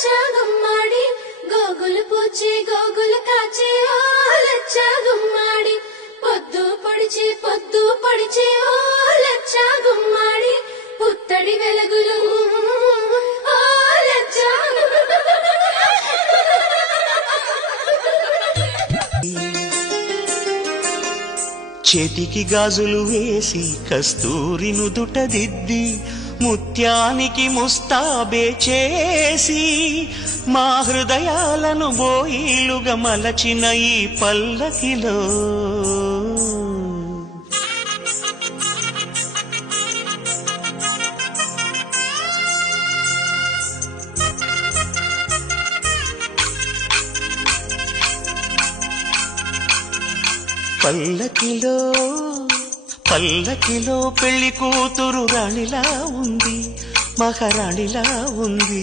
లచ్చా గుమ్మాడి గోగులు పూచి గోగులు కాచి ఓ లచ్చా గుమ్మాడి పొద్దు పొడిచి ఓ లచ్చా గుమ్మాడి పుత్తడి వెలుగులు ఓ లచ్చా చేతికి గాజులు వేసి కస్తూరి నుదుట దిద్ది ముత్యానికి ముస్తాబే చేసి మా హృదయాలను బోయిలుగా మలచిన ఈ పల్లకిలో పల్లకిలో పెళ్లి కూతురు రాణిలా ఉంది, మహారాణిలా ఉంది.